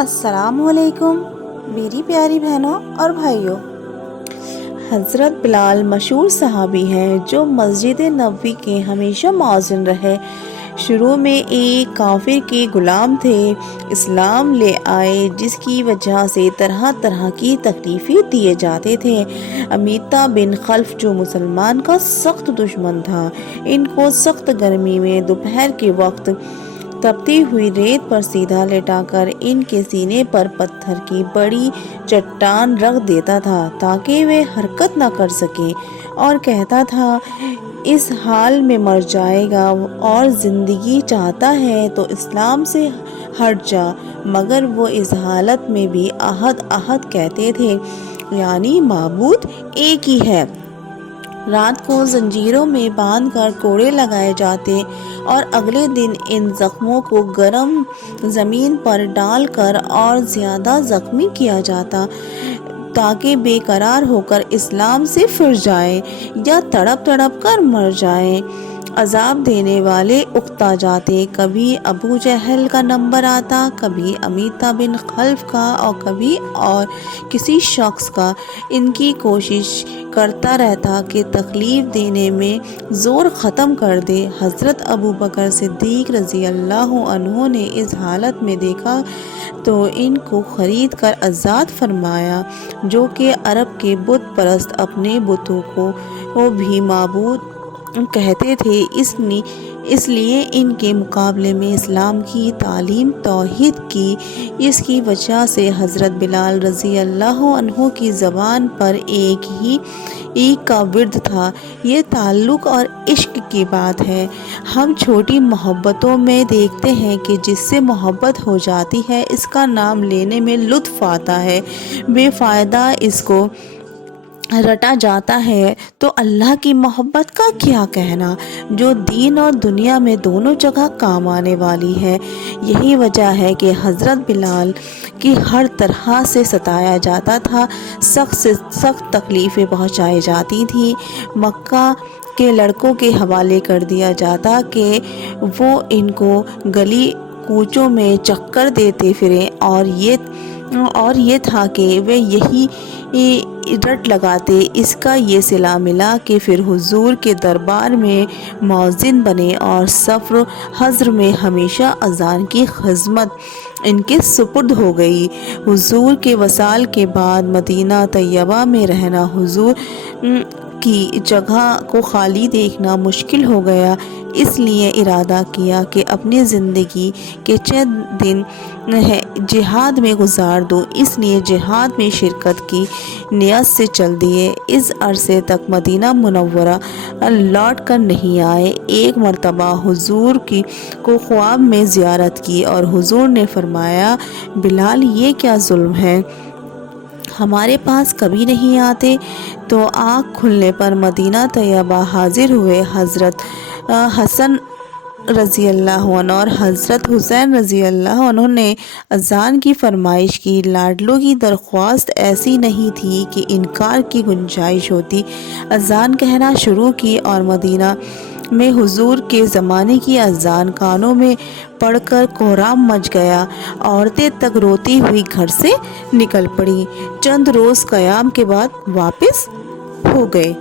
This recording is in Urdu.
السلام علیکم میری پیاری بہنوں اور بھائیوں۔ حضرت بلال مشہور صحابی ہیں جو مسجد نبوی کے ہمیشہ مؤذن رہے۔ شروع میں ایک کافر کے غلام تھے، اسلام لے آئے جس کی وجہ سے طرح طرح کی تکلیفیں دیے جاتے تھے۔ امیتہ بن خلف جو مسلمان کا سخت دشمن تھا، ان کو سخت گرمی میں دوپہر کے وقت تپتی ہوئی ریت پر سیدھا لٹا کر ان کے سینے پر پتھر کی بڑی چٹان رکھ دیتا تھا تاکہ وہ حرکت نہ کر سکے، اور کہتا تھا اس حال میں مر جائے گا اور زندگی چاہتا ہے تو اسلام سے ہٹ جا، مگر وہ اس حالت میں بھی احد احد کہتے تھے، یعنی معبود ایک ہی ہے۔ رات کو زنجیروں میں باندھ کر کوڑے لگائے جاتے اور اگلے دن ان زخموں کو گرم زمین پر ڈال کر اور زیادہ زخمی کیا جاتا تاکہ بے قرار ہو کر اسلام سے پھر جائیں یا تڑپ تڑپ کر مر جائیں۔ عذاب دینے والے اکتا جاتے، کبھی ابو جہل کا نمبر آتا، کبھی امیتہ بن خلف کا اور کبھی اور کسی شخص کا۔ ان کی کوشش کرتا رہتا کہ تکلیف دینے میں زور ختم کر دے۔ حضرت ابو بکر صدیق رضی اللہ عنہ نے اس حالت میں دیکھا تو ان کو خرید کر آزاد فرمایا، جو کہ عرب کے بت پرست اپنے بتوں کو بھی معبود کہتے تھے، اس لیے ان کے مقابلے میں اسلام کی تعلیم توحید کی۔ اس کی وجہ سے حضرت بلال رضی اللہ عنہ کی زبان پر ایک کا ورد تھا۔ یہ تعلق اور عشق کی بات ہے۔ ہم چھوٹی محبتوں میں دیکھتے ہیں کہ جس سے محبت ہو جاتی ہے اس کا نام لینے میں لطف آتا ہے، بے فائدہ اس کو رٹا جاتا ہے تو اللہ کی محبت کا کیا کہنا، جو دین اور دنیا میں دونوں جگہ کام آنے والی ہے۔ یہی وجہ ہے کہ حضرت بلال کی ہر طرح سے ستایا جاتا تھا، سخت سے سخت تکلیفیں پہنچائی جاتی تھیں۔ مکہ کے لڑکوں کے حوالے کر دیا جاتا کہ وہ ان کو گلی کوچوں میں چکر دیتے پھریں، اور یہ تھا کہ وہ یہی رٹ لگاتے۔ اس کا یہ صلہ ملا کہ پھر حضور کے دربار میں مؤذن بنے اور سفر و حضر میں ہمیشہ اذان کی خدمت ان کے سپرد ہو گئی۔ حضور کے وصال کے بعد مدینہ طیبہ میں رہنا، حضور کی جگہ کو خالی دیکھنا مشکل ہو گیا، اس لیے ارادہ کیا کہ اپنی زندگی کے چند دن جہاد میں گزار دوں، اس لیے جہاد میں شرکت کی نیت سے چل دیے۔ اس عرصے تک مدینہ منورہ لوٹ کر نہیں آئے۔ ایک مرتبہ حضور کو خواب میں زیارت کی اور حضور نے فرمایا، بلال یہ کیا ظلم ہے، ہمارے پاس کبھی نہیں آتے؟ تو آنکھ کھلنے پر مدینہ طیبہ حاضر ہوئے۔ حضرت حسن رضی اللہ عنہ اور حضرت حسین رضی اللہ عنہ نے اذان کی فرمائش کی۔ لاڈلوں کی درخواست ایسی نہیں تھی کہ انکار کی گنجائش ہوتی۔ اذان کہنا شروع کی اور مدینہ میں حضور کے زمانے کی اذان کانوں میں پڑھ کر کوہرام مچ گیا۔ عورتیں تک روتی ہوئی گھر سے نکل پڑیں، چند روز قیام کے بعد واپس ہو گئے۔